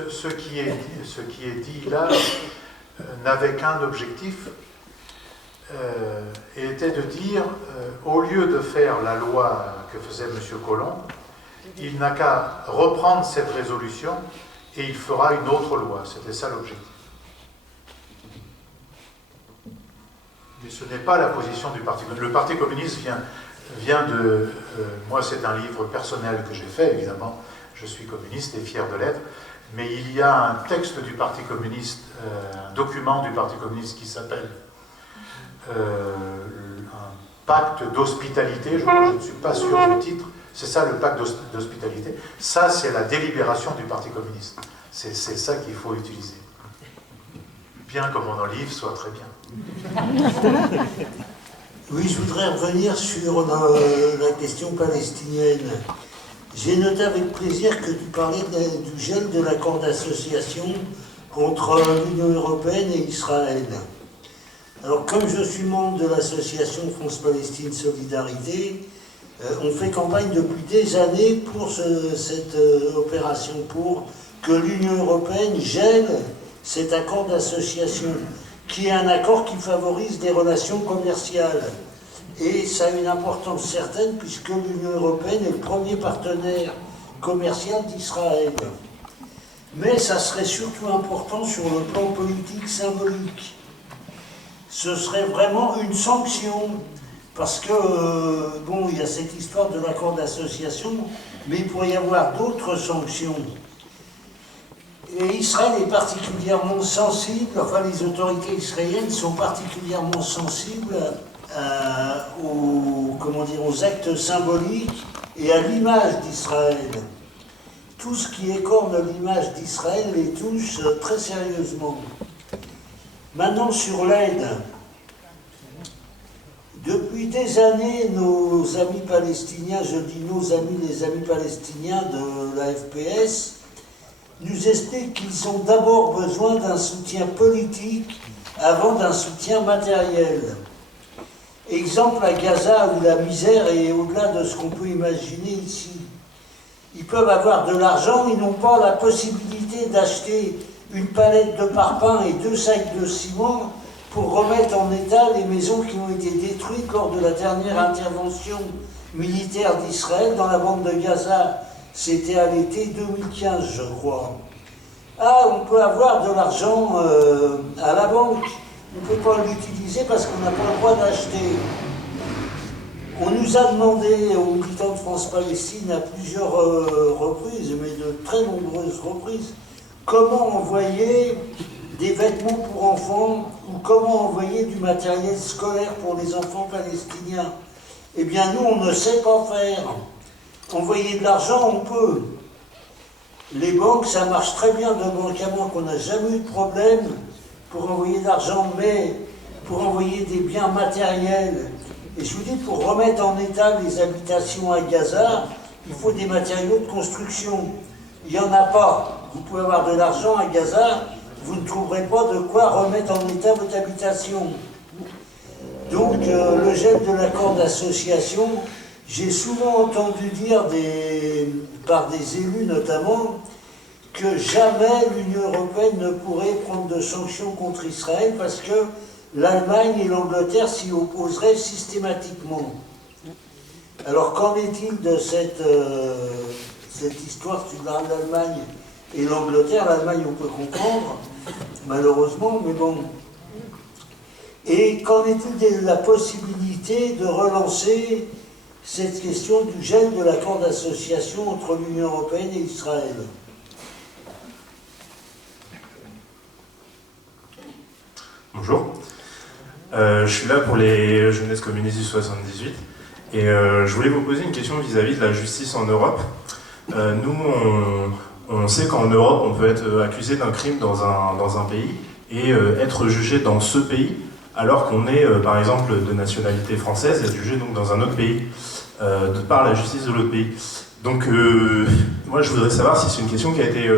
ce qui est dit là n'avait qu'un objectif, et était de dire, au lieu de faire la loi que faisait M. Collomb, il n'a qu'à reprendre cette résolution et il fera une autre loi. C'était ça l'objectif. Mais ce n'est pas la position du Parti communiste. Le Parti communiste vient de... moi, c'est un livre personnel que j'ai fait, évidemment. Je suis communiste et fier de l'être. Mais il y a un texte du Parti communiste, un document du Parti communiste qui s'appelle un pacte d'hospitalité. Je ne suis pas sûr du titre. C'est ça le pacte d'hospitalité. Ça, c'est la délibération du Parti communiste. C'est ça qu'il faut utiliser. Bien que mon livre soit très bien. Oui, je voudrais revenir sur la question palestinienne. J'ai noté avec plaisir que tu parlais du gel de l'accord d'association entre l'Union européenne et Israël. Alors, comme je suis membre de l'association France-Palestine Solidarité, on fait campagne depuis des années pour cette opération, pour que l'Union européenne gèle cet accord d'association, qui est un accord qui favorise des relations commerciales. Et ça a une importance certaine, puisque l'Union européenne est le premier partenaire commercial d'Israël. Mais ça serait surtout important sur le plan politique symbolique. Ce serait vraiment une sanction, parce que, bon, il y a cette histoire de l'accord d'association, mais il pourrait y avoir d'autres sanctions. Et Israël est particulièrement sensible, enfin les autorités israéliennes sont particulièrement sensibles aux actes symboliques et à l'image d'Israël. Tout ce qui écorne l'image d'Israël les touche très sérieusement. Maintenant sur l'aide. Depuis des années, nos amis palestiniens, je dis nos amis, les amis palestiniens de la FPS, nous expliquent qu'ils ont d'abord besoin d'un soutien politique avant d'un soutien matériel. Exemple à Gaza, où la misère est au-delà de ce qu'on peut imaginer ici. Ils peuvent avoir de l'argent, ils n'ont pas la possibilité d'acheter une palette de parpaings et 2 sacs de ciment pour remettre en état les maisons qui ont été détruites lors de la dernière intervention militaire d'Israël dans la bande de Gaza. C'était à l'été 2015, je crois. Ah, on peut avoir de l'argent à la banque. On ne peut pas l'utiliser parce qu'on n'a pas le droit d'acheter. On nous a demandé, aux militants de France-Palestine, à plusieurs reprises, mais de très nombreuses reprises, comment envoyer des vêtements pour enfants ou comment envoyer du matériel scolaire pour les enfants palestiniens. Eh bien, nous, on ne sait pas faire. Envoyer de l'argent, on peut. Les banques, ça marche très bien de banque à banque. On n'a jamais eu de problème pour envoyer de l'argent, mais pour envoyer des biens matériels. Et je vous dis, pour remettre en état les habitations à Gaza, il faut des matériaux de construction. Il n'y en a pas. Vous pouvez avoir de l'argent à Gaza, vous ne trouverez pas de quoi remettre en état votre habitation. Donc, le gel de l'accord d'association, j'ai souvent entendu dire par des élus notamment que jamais l'Union européenne ne pourrait prendre de sanctions contre Israël parce que l'Allemagne et l'Angleterre s'y opposeraient systématiquement. Alors qu'en est-il de cette histoire sur l'Allemagne et l'Angleterre? L'Allemagne on peut comprendre, malheureusement, mais bon. Et qu'en est-il de la possibilité de relancer cette question du gel de l'accord d'association entre l'Union européenne et Israël? Bonjour, je suis là pour les jeunesses communistes du 78 et je voulais vous poser une question vis-à-vis de la justice en Europe. Nous, on sait qu'en Europe, on peut être accusé d'un crime dans un pays et être jugé dans ce pays alors qu'on est, par exemple, de nationalité française et être jugé donc dans un autre pays, par la justice de l'autre pays. Donc, moi, je voudrais savoir si c'est une question qui a été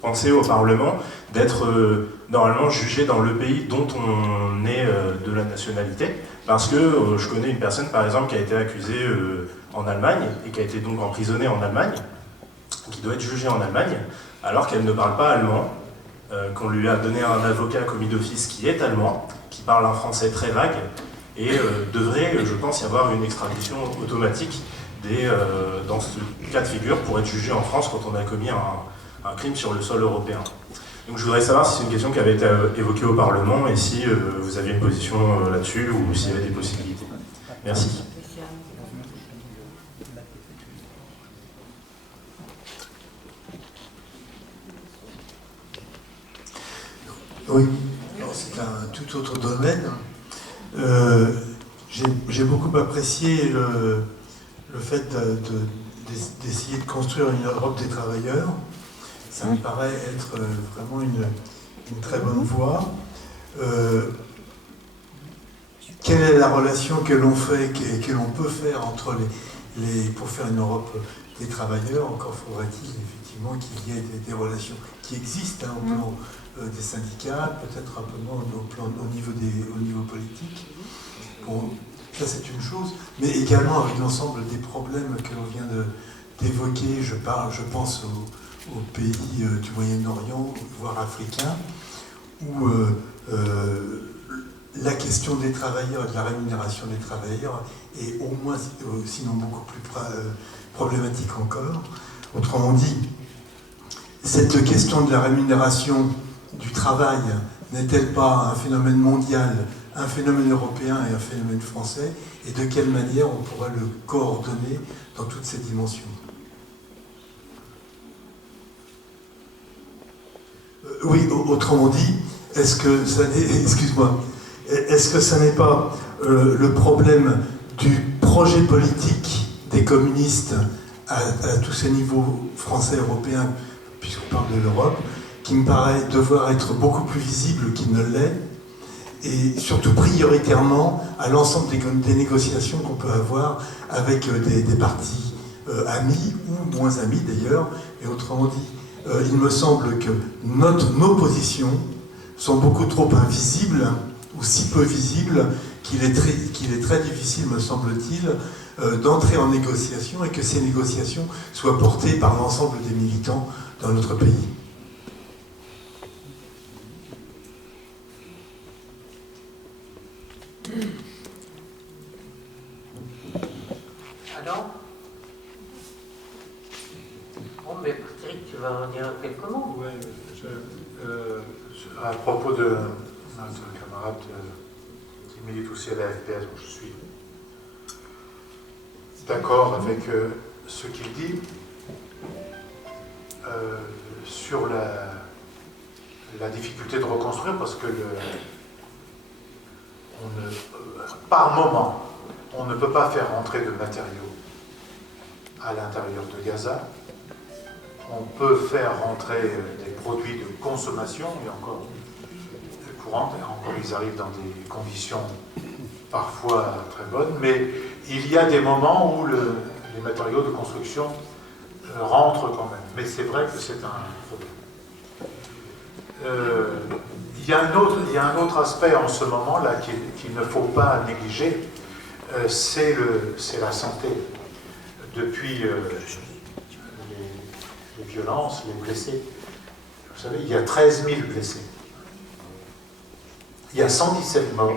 pensée au Parlement, d'être normalement jugé dans le pays dont on est de la nationalité, parce que je connais une personne, par exemple, qui a été accusée en Allemagne, et qui a été donc emprisonnée en Allemagne, qui doit être jugée en Allemagne, alors qu'elle ne parle pas allemand, qu'on lui a donné un avocat commis d'office qui est allemand, qui parle un français très vague, et devrait, je pense, y avoir une extradition automatique dans ce cas de figure pour être jugé en France quand on a commis un crime sur le sol européen. Donc je voudrais savoir si c'est une question qui avait été évoquée au Parlement et si vous aviez une position là-dessus ou s'il y avait des possibilités. Merci. Oui, c'est un tout autre domaine. J'ai beaucoup apprécié le fait d'essayer de construire une Europe des travailleurs. Ça me paraît être vraiment une très bonne voie. Quelle est la relation que l'on fait et que l'on peut faire entre pour faire une Europe des travailleurs? Encore faudrait-il effectivement qu'il y ait des relations qui existent au plan des syndicats, peut-être un peu moins au niveau politique. Bon, ça c'est une chose, mais également avec l'ensemble des problèmes que l'on vient d'évoquer. Je pense aux pays du Moyen-Orient, voire africains, où la question des travailleurs et de la rémunération des travailleurs est au moins, sinon beaucoup plus problématique encore. Autrement dit, cette question de la rémunération du travail n'est-elle pas un phénomène mondial, un phénomène européen et un phénomène français? Et de quelle manière on pourrait le coordonner dans toutes ces dimensions? Oui, autrement dit, est-ce que ça n'est pas le problème du projet politique des communistes à tous ces niveaux français, européens, puisqu'on parle de l'Europe, qui me paraît devoir être beaucoup plus visible qu'il ne l'est, et surtout prioritairement à l'ensemble des négociations qu'on peut avoir avec des partis amis, ou moins amis d'ailleurs, et autrement dit, il me semble que nos positions sont beaucoup trop invisibles, ou si peu visibles, qu'il est très difficile, me semble-t-il, d'entrer en négociation et que ces négociations soient portées par l'ensemble des militants dans notre pays. Alors bon, mais Patrick, tu vas en dire quelques mots. Oui, à propos de notre camarade qui milite aussi à la FPS, je suis d'accord avec ce qu'il dit sur la difficulté de reconstruire, parce que par moment, on ne peut pas faire rentrer de matériaux à l'intérieur de Gaza. On peut faire rentrer des produits de consommation, et encore courantes, et encore ils arrivent dans des conditions parfois très bonnes, mais il y a des moments où les matériaux de construction rentrent quand même. Mais c'est vrai que c'est un problème. Il y a un autre aspect en ce moment-là qu'il ne faut pas négliger, c'est la santé. Depuis les violences, les blessés, vous savez, il y a 13 000 blessés. Il y a 117 morts,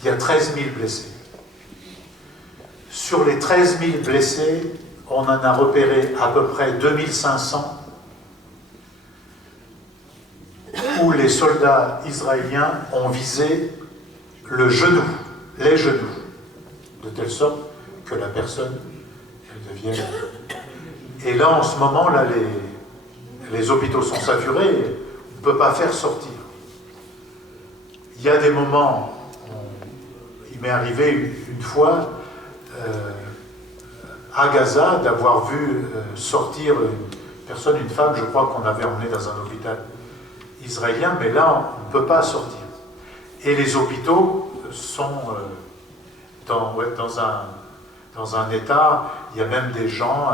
il y a 13 000 blessés. Sur les 13 000 blessés, on en a repéré à peu près 2500 où les soldats israéliens ont visé le genou, les genoux, de telle sorte que la personne, elle devienne... Et là, en ce moment, là, les hôpitaux sont saturés, on ne peut pas faire sortir. Il y a des moments, il m'est arrivé une fois à Gaza d'avoir vu sortir une personne, une femme, je crois qu'on avait emmené dans un hôpital israélien, mais là, on ne peut pas sortir. Et les hôpitaux sont dans un état, il y a même des gens,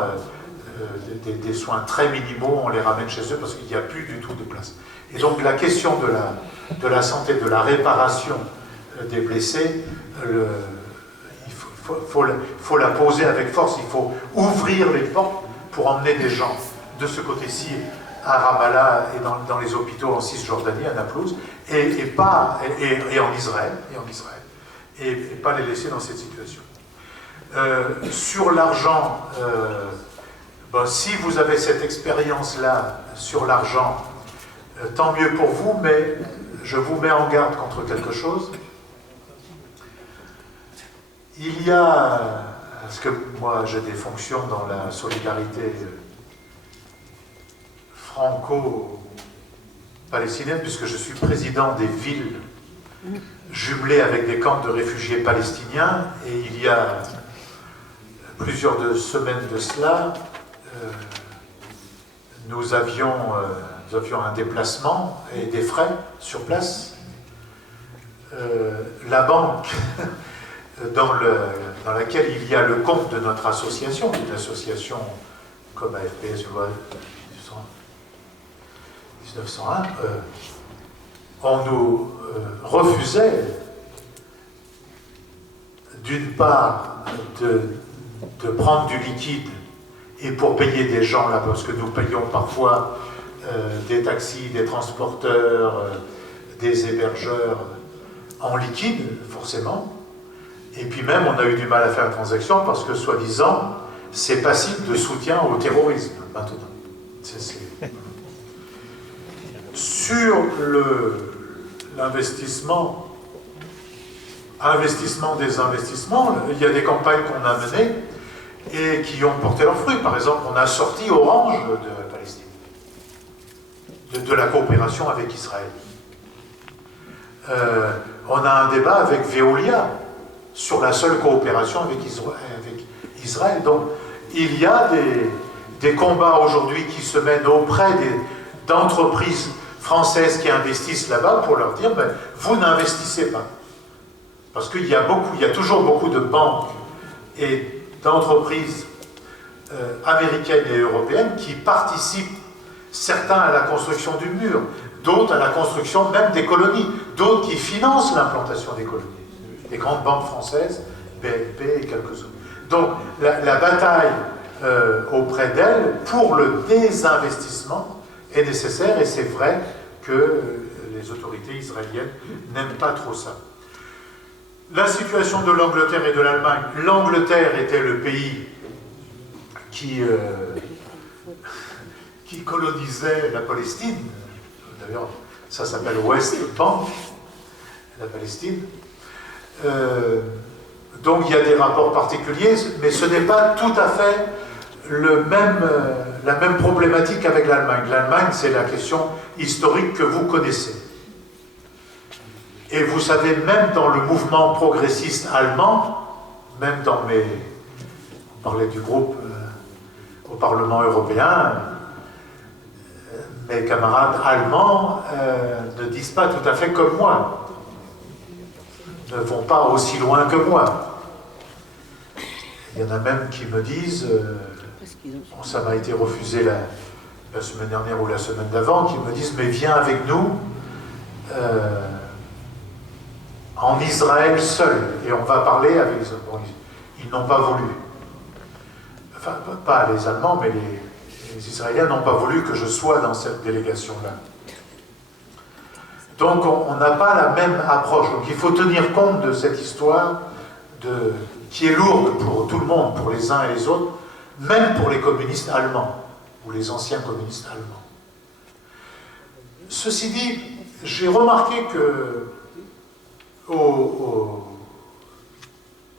des soins très minimaux, on les ramène chez eux parce qu'il n'y a plus du tout de place. Et donc la question de la santé, de la réparation des blessés, il faut la poser avec force, il faut ouvrir les portes pour emmener des gens de ce côté-ci à Ramallah et dans les hôpitaux en Cisjordanie, à Naplouse, et en Israël, et pas les laisser dans cette situation. Sur l'argent, si vous avez cette expérience-là sur l'argent, tant mieux pour vous, mais je vous mets en garde contre quelque chose. Il y a, parce que moi j'ai des fonctions dans la solidarité franco-palestinienne, puisque je suis président des villes jumelées avec des camps de réfugiés palestiniens, et il y a plusieurs semaines de cela, nous avions un déplacement et des frais sur place. La banque dans laquelle il y a le compte de notre association, une association comme AFPS loi 1901, on nous refusait d'une part de prendre du liquide et pour payer des gens là, parce que nous payons parfois des taxis, des transporteurs, des hébergeurs en liquide, forcément. Et puis même, on a eu du mal à faire la transaction parce que, soi-disant, c'est passible de soutien au terrorisme, maintenant. Sur l'investissement, investissement des investissements, il y a des campagnes qu'on a menées et qui ont porté leurs fruits. Par exemple, on a sorti Orange de la Palestine, de la coopération avec Israël. On a un débat avec Veolia sur la seule coopération avec Israël. Donc, il y a des combats aujourd'hui qui se mènent auprès d'entreprises françaises qui investissent là-bas pour leur dire, vous n'investissez pas. Parce qu'il y a toujours beaucoup de banques et d'entreprises américaines et européennes qui participent, certains à la construction du mur, d'autres à la construction même des colonies, d'autres qui financent l'implantation des colonies. Les grandes banques françaises, BNP et quelques autres. Donc la bataille auprès d'elles pour le désinvestissement est nécessaire, et c'est vrai que les autorités israéliennes n'aiment pas trop ça. La situation de l'Angleterre et de l'Allemagne. L'Angleterre était le pays qui colonisait la Palestine. D'ailleurs, ça s'appelle West Bank, la Palestine. Donc il y a des rapports particuliers, mais ce n'est pas tout à fait la même problématique avec l'Allemagne. L'Allemagne, c'est la question historique que vous connaissez. Et vous savez, même dans le mouvement progressiste allemand, même dans on parlait du groupe au Parlement européen, mes camarades allemands ne disent pas tout à fait comme moi, ne vont pas aussi loin que moi. Il y en a même qui me disent, ça m'a été refusé la semaine dernière ou la semaine d'avant, qui me disent, mais viens avec nous en Israël seul, et on va parler avec les Allemands. Ils n'ont pas voulu. Enfin, pas les Allemands, mais les Israéliens n'ont pas voulu que je sois dans cette délégation-là. Donc on n'a pas la même approche. Donc il faut tenir compte de cette histoire qui est lourde pour tout le monde, pour les uns et les autres, même pour les communistes allemands, ou les anciens communistes allemands. Ceci dit, j'ai remarqué que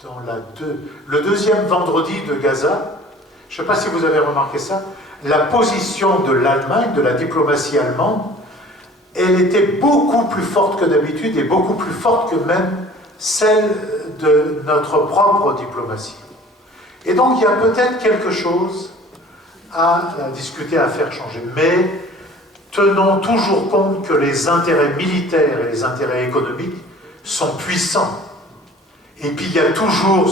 dans le deuxième vendredi de Gaza, je ne sais pas si vous avez remarqué ça, la position de l'Allemagne, de la diplomatie allemande, elle était beaucoup plus forte que d'habitude et beaucoup plus forte que même celle de notre propre diplomatie. Et donc il y a peut-être quelque chose à discuter, à faire changer. Mais tenons toujours compte que les intérêts militaires et les intérêts économiques sont puissants. Et puis il y a toujours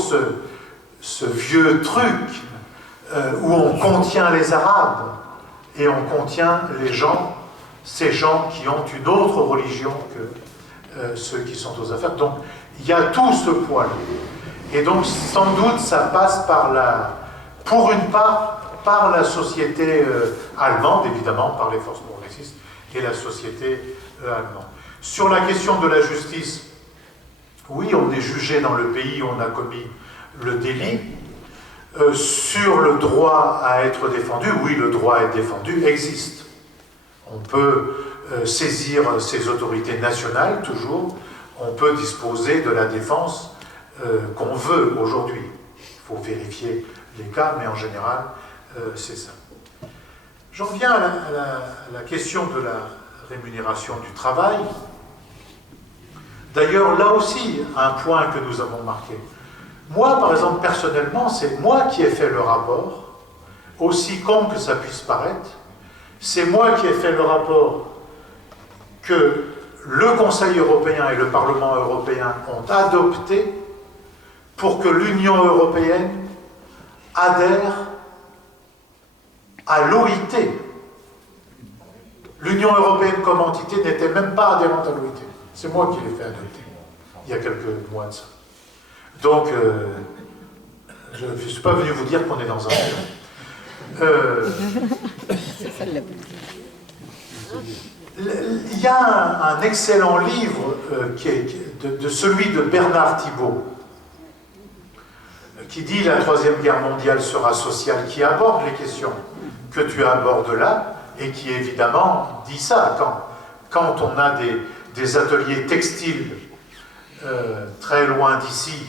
ce vieux truc où on contient les Arabes et on contient ces gens qui ont une autre religion que ceux qui sont aux affaires. Donc il y a tout ce poids-là. Et donc sans doute ça passe par pour une part, par la société allemande, évidemment, par les forces progressistes et la société allemande. Sur la question de la justice, oui, on est jugé dans le pays où on a commis le délit. Sur le droit à être défendu, oui, le droit à être défendu existe. On peut saisir ces autorités nationales, toujours. On peut disposer de la défense qu'on veut aujourd'hui. Il faut vérifier les cas, mais en général, c'est ça. J'en viens à la question de la rémunération du travail. D'ailleurs, là aussi, un point que nous avons marqué. Moi, par exemple, personnellement, c'est moi qui ai fait le rapport, aussi con que ça puisse paraître, c'est moi qui ai fait le rapport que le Conseil européen et le Parlement européen ont adopté pour que l'Union européenne adhère à l'OIT. L'Union européenne comme entité n'était même pas adhérente à l'OIT. C'est moi qui l'ai fait adopter, il y a quelques mois de ça. Donc, je ne suis pas venu vous dire qu'on est dans un il y a un excellent livre qui est de celui de Bernard Thibault, qui dit « La Troisième Guerre mondiale sera sociale », qui aborde les questions que tu abordes là, et qui évidemment dit ça. Quand on a des ateliers textiles très loin d'ici,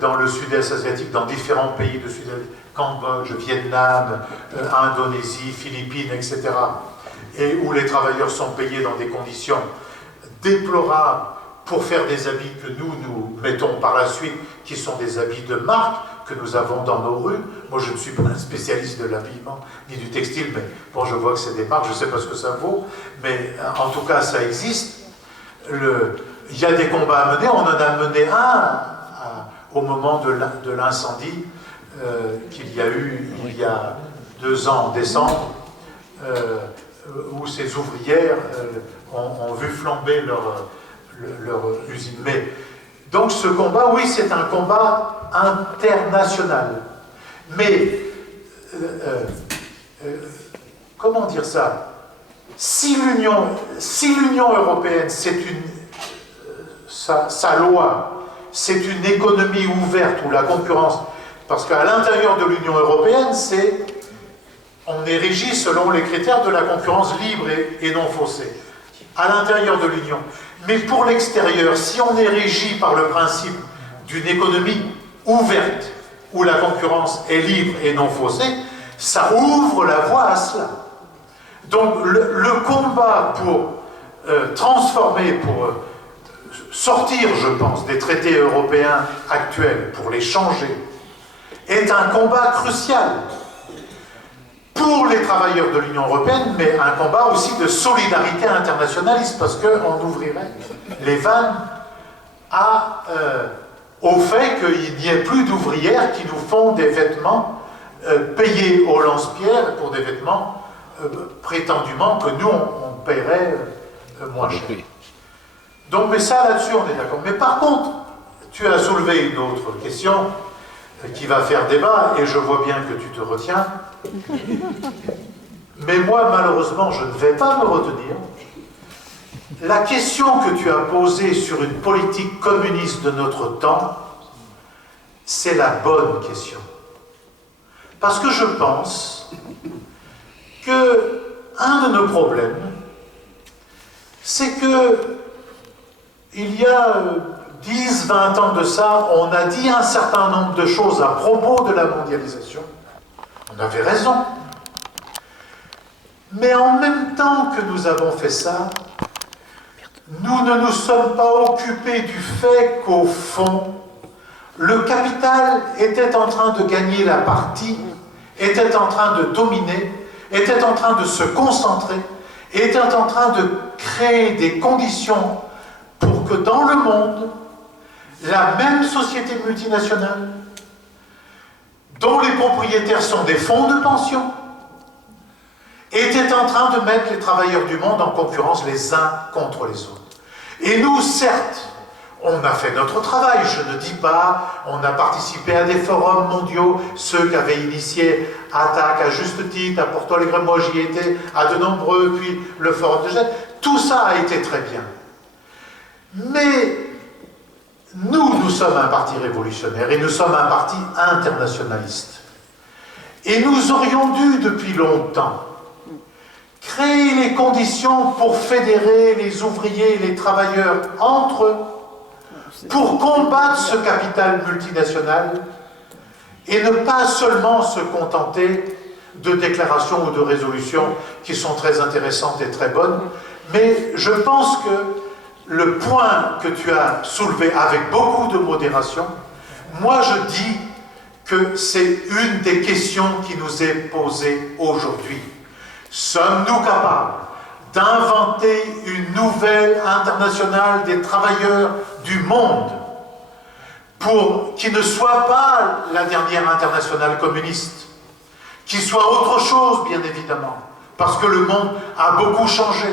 dans le sud-est asiatique, dans différents pays de sud-est, Cambodge, Vietnam, Indonésie, Philippines, etc., et où les travailleurs sont payés dans des conditions déplorables pour faire des habits que nous mettons par la suite, qui sont des habits de marque que nous avons dans nos rues. Moi, je ne suis pas un spécialiste de l'habillement ni du textile, mais bon, je vois que c'est des marques, je ne sais pas ce que ça vaut, mais en tout cas, ça existe. Il y a des combats à mener, on en a mené un au moment de l'incendie qu'il y a eu il y a 2 ans, en décembre, où ces ouvrières ont vu flamber leur usine. Mais, donc ce combat, oui, c'est un combat international. Mais, comment dire ça? Si l'Union européenne, c'est sa loi, c'est une économie ouverte où la concurrence, parce qu'à l'intérieur de l'Union européenne, on est régi selon les critères de la concurrence libre et non faussée, à l'intérieur de l'Union. Mais pour l'extérieur, si on est régi par le principe d'une économie ouverte, où la concurrence est libre et non faussée, ça ouvre la voie à cela. Donc le combat pour transformer, pour sortir, je pense, des traités européens actuels, pour les changer, est un combat crucial pour les travailleurs de l'Union européenne, mais un combat aussi de solidarité internationaliste, parce qu'on ouvrirait les vannes au fait qu'il n'y ait plus d'ouvrières qui nous font des vêtements payés au lance-pierre pour des vêtements prétendument que nous, on paierait moins cher. Donc, mais ça, là-dessus, on est d'accord. Mais par contre, tu as soulevé une autre question qui va faire débat, et je vois bien que tu te retiens. Mais moi, malheureusement, je ne vais pas me retenir. La question que tu as posée sur une politique communiste de notre temps, c'est la bonne question. Parce que je pense que un de nos problèmes, c'est que il y a 10, 20 ans de ça, on a dit un certain nombre de choses à propos de la mondialisation. On avait raison. Mais en même temps que nous avons fait ça, nous ne nous sommes pas occupés du fait qu'au fond, le capital était en train de gagner la partie, était en train de dominer, était en train de se concentrer, était en train de créer des conditions pour que dans le monde, la même société multinationale, dont les propriétaires sont des fonds de pension, était en train de mettre les travailleurs du monde en concurrence les uns contre les autres. Et nous, certes, On a fait notre travail, je ne dis pas, on a participé à des forums mondiaux, ceux qui avaient initié ATTAC à juste titre, à Porto Alegre, moi j'y étais, à de nombreux, puis le forum de Genève, tout ça a été très bien. Mais nous sommes un parti révolutionnaire et nous sommes un parti internationaliste. Et nous aurions dû, depuis longtemps, créer les conditions pour fédérer les ouvriers et les travailleurs entre eux, pour combattre ce capital multinational et ne pas seulement se contenter de déclarations ou de résolutions qui sont très intéressantes et très bonnes, mais je pense que le point que tu as soulevé avec beaucoup de modération, moi je dis que c'est une des questions qui nous est posée aujourd'hui. Sommes-nous capables d'inventer une nouvelle internationale des travailleurs du monde pour qui ne soit pas la dernière internationale communiste, qui soit autre chose bien évidemment, parce que le monde a beaucoup changé.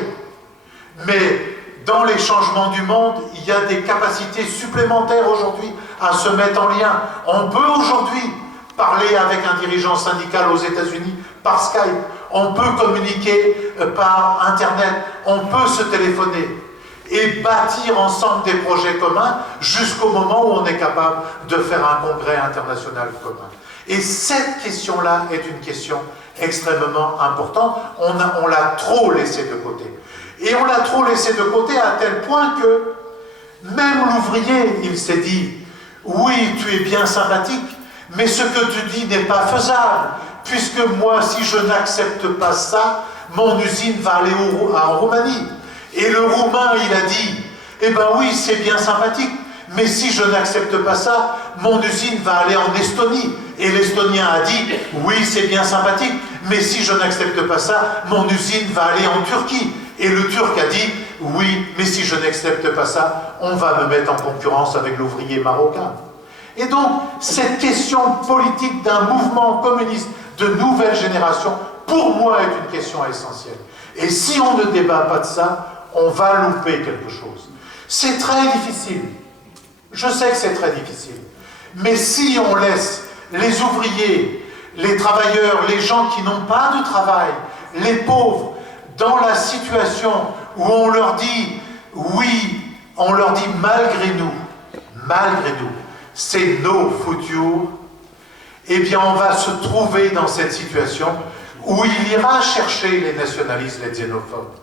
Mais dans les changements du monde, il y a des capacités supplémentaires aujourd'hui à se mettre en lien. On peut aujourd'hui parler avec un dirigeant syndical aux États-Unis par Skype, on peut communiquer par Internet, on peut se téléphoner et bâtir ensemble des projets communs jusqu'au moment où on est capable de faire un congrès international commun. Et cette question-là est une question extrêmement importante. On l'a trop laissée de côté. Et on l'a trop laissée de côté à tel point que même l'ouvrier, il s'est dit « Oui, tu es bien sympathique, mais ce que tu dis n'est pas faisable. Puisque moi, si je n'accepte pas ça, mon usine va aller en Roumanie. » Et le Roumain, il a dit, eh ben oui, c'est bien sympathique, mais si je n'accepte pas ça, mon usine va aller en Estonie. Et l'Estonien a dit, oui, c'est bien sympathique, mais si je n'accepte pas ça, mon usine va aller en Turquie. Et le Turc a dit, oui, mais si je n'accepte pas ça, on va me mettre en concurrence avec l'ouvrier marocain. Et donc, cette question politique d'un mouvement communiste de nouvelle génération, pour moi, est une question essentielle. Et si on ne débat pas de ça, on va louper quelque chose. C'est très difficile. Je sais que c'est très difficile. Mais si on laisse les ouvriers, les travailleurs, les gens qui n'ont pas de travail, les pauvres, dans la situation où on leur dit, oui, on leur dit malgré nous, c'est nos futurs, eh bien on va se trouver dans cette situation où il ira chercher les nationalistes, les xénophobes.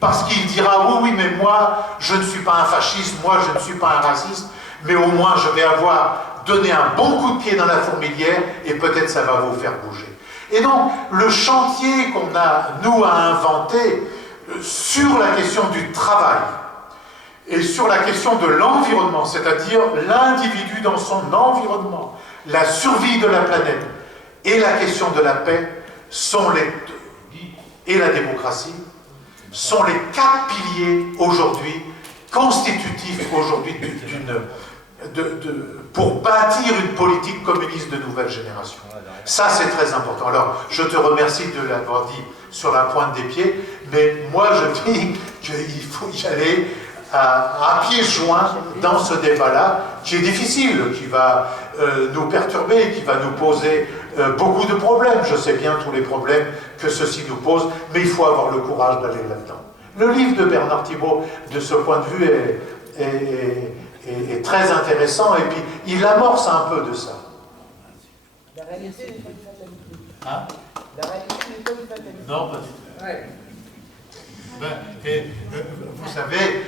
Parce qu'il dira, oui, mais moi, je ne suis pas un fasciste, moi, je ne suis pas un raciste, mais au moins, je vais avoir donné un bon coup de pied dans la fourmilière et peut-être ça va vous faire bouger. Et donc, le chantier qu'on a, nous, à inventer sur la question du travail et sur la question de l'environnement, c'est-à-dire l'individu dans son environnement, la survie de la planète et la question de la paix, et la démocratie, sont les 4 piliers aujourd'hui, constitutifs aujourd'hui pour bâtir une politique communiste de nouvelle génération. Ça, c'est très important. Alors, je te remercie de l'avoir dit sur la pointe des pieds, mais moi, je dis qu'il faut y aller à pieds joints dans ce débat-là, qui est difficile, qui va nous perturber, qui va nous poser beaucoup de problèmes. Je sais bien tous les problèmes que ceci nous pose, mais il faut avoir le courage d'aller là-dedans. Le livre de Bernard Thibault, de ce point de vue, est très intéressant, et puis il amorce un peu de ça. La réalité n'est pas une fatalité. Hein? La réalité n'est pas une fatalité. Non, pas du tout. Ouais. Vous savez,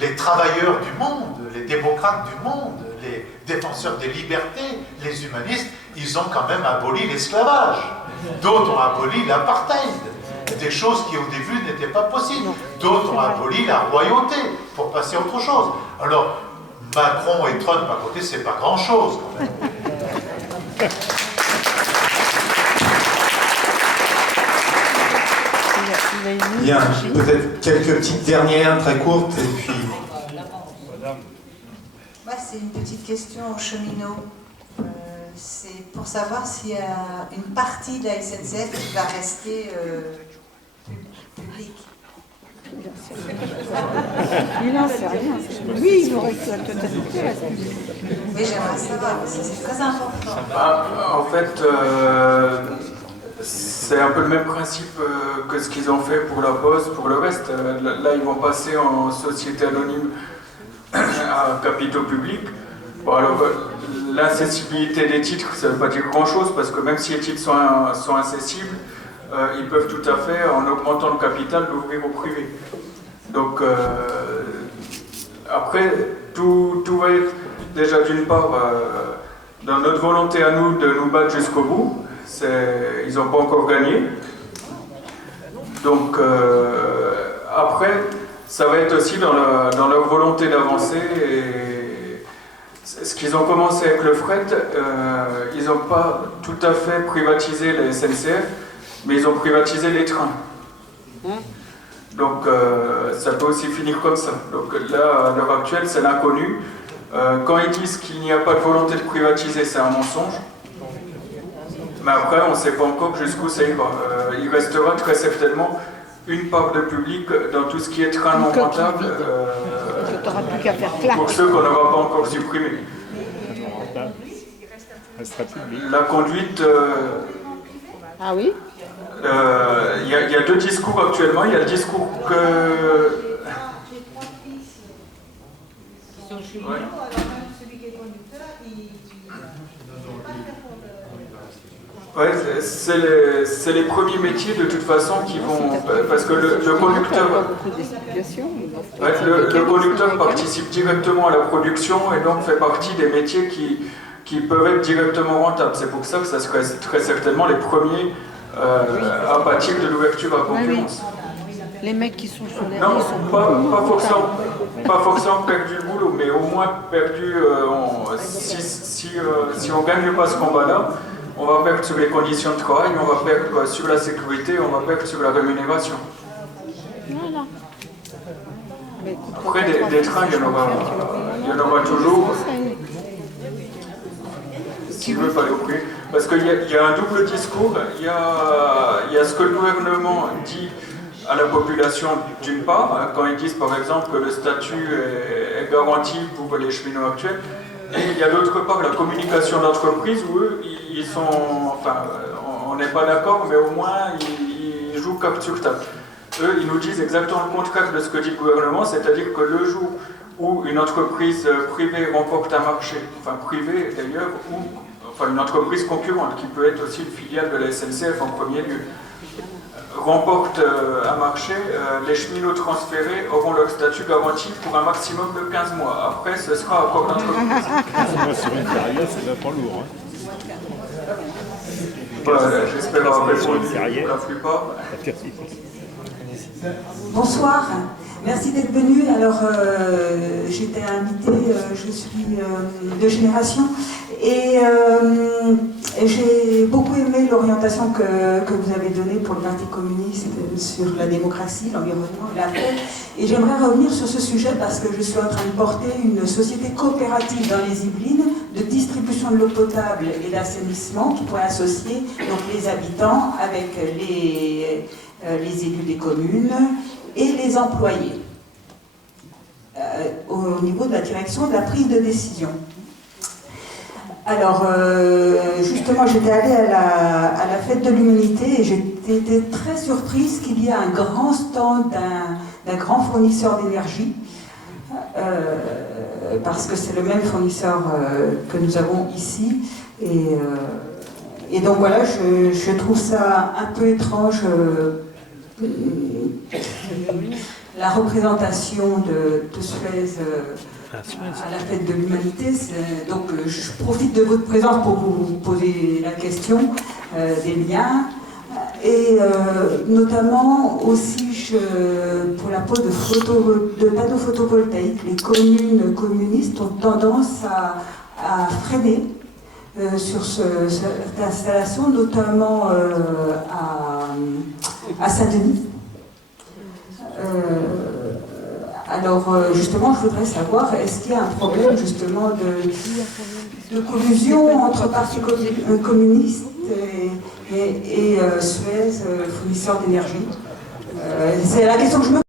les travailleurs du monde, les démocrates du monde, les défenseurs des libertés, les humanistes, ils ont quand même aboli l'esclavage. D'autres ont aboli l'apartheid, des choses qui au début n'étaient pas possibles. D'autres ont aboli la royauté pour passer à autre chose. Alors, Macron et Trump à côté, c'est pas grand-chose quand même. Bien, peut-être quelques petites dernières, très courtes, et puis... Moi, c'est une petite question aux cheminots. C'est pour savoir s'il y a une partie de la SNCF qui va rester publique. Il n'en sait rien. Lui, il aurait la totalité à la publique. Oui, j'aimerais savoir, parce que c'est très important. En fait, c'est un peu le même principe que ce qu'ils ont fait pour la Poste, pour le reste. Là, ils vont passer en société anonyme à capitaux publics. Bon, alors, l'incessibilité des titres, ça ne veut pas dire grand-chose, parce que même si les titres sont incessibles, ils peuvent tout à fait, en augmentant le capital, l'ouvrir au privé. Donc, après, tout va être déjà d'une part dans notre volonté à nous de nous battre jusqu'au bout. Ils n'ont pas encore gagné. Donc, après, ça va être aussi dans leur volonté d'avancer. Et ce qu'ils ont commencé avec le fret, ils n'ont pas tout à fait privatisé la SNCF, mais ils ont privatisé les trains. Donc ça peut aussi finir comme ça. Donc là, à l'heure actuelle, c'est l'inconnu. Quand ils disent qu'il n'y a pas de volonté de privatiser, c'est un mensonge. Mais après, on ne sait pas encore jusqu'où ça ira. Il restera très certainement une part de public dans tout ce qui est train non rentable, pour ceux qu'on n'aura pas encore supprimés. La conduite... Ah oui? Il y a deux discours actuellement. Il y a le discours que... Ouais, c'est les premiers métiers de toute façon qui vont... Parce que le conducteur... Ouais, le conducteur participe directement à la production et donc fait partie des métiers qui peuvent être directement rentables. C'est pour ça que ça serait très certainement les premiers à pâtir de l'ouverture à la concurrence. Les mecs qui sont sur les non, rails sont pas forcément perdu le boulot, mais au moins perdu... si on ne gagne pas ce combat-là, on va perdre sur les conditions de travail, on va perdre sur la sécurité, on va perdre sur la rémunération. Voilà. Après, des trains, il y en aura toujours. S'il ne veut pas le prix. Parce qu'il y a un double discours. Il y a ce que le gouvernement dit à la population d'une part, quand ils disent par exemple que le statut est garanti pour les cheminots actuels. Et il y a d'autre part la communication d'entreprise où eux, ils sont, enfin, on n'est pas d'accord, mais au moins ils jouent carte sur table. Eux, ils nous disent exactement le contraire de ce que dit le gouvernement, c'est-à-dire que le jour où une entreprise privée remporte un marché, enfin privée d'ailleurs, ou enfin une entreprise concurrente, qui peut être aussi une filiale de la SNCF en premier lieu, remporte un marché, les cheminots transférés auront leur statut garanti pour un maximum de 15 mois. Après, ce sera accord d'entreprise. Sur une carrière, c'est pas lourd. Voilà, j'espère avoir répondu pour la plupart. Bonsoir, merci d'être venu. Alors, j'étais invitée, je suis de Génération, et j'ai beaucoup aimé l'orientation que vous avez donnée pour le Parti communiste sur la démocratie, l'environnement et la paix. Et j'aimerais revenir sur ce sujet parce que je suis en train de porter une société coopérative dans les Yvelines de distribution de l'eau potable et d'assainissement qui pourrait associer donc, les habitants avec les élus des communes et les employés au niveau de la direction de la prise de décision. Alors, justement, j'étais allée à la fête de l'humanité et j'ai été très surprise qu'il y ait un grand stand d'un grand fournisseur d'énergie, parce que c'est le même fournisseur que nous avons ici. Et donc voilà, je trouve ça un peu étrange, la représentation de Suez à la fête de l'humanité. Donc je profite de votre présence pour vous poser la question des liens. Et notamment aussi pour la pose de panneaux photovoltaïques, les communes communistes ont tendance à freiner sur cette installation, notamment à Saint-Denis. Alors justement, je voudrais savoir, est-ce qu'il y a un problème justement de collusion entre partis communistes et Suez, fournisseur d'énergie? C'est la question que je me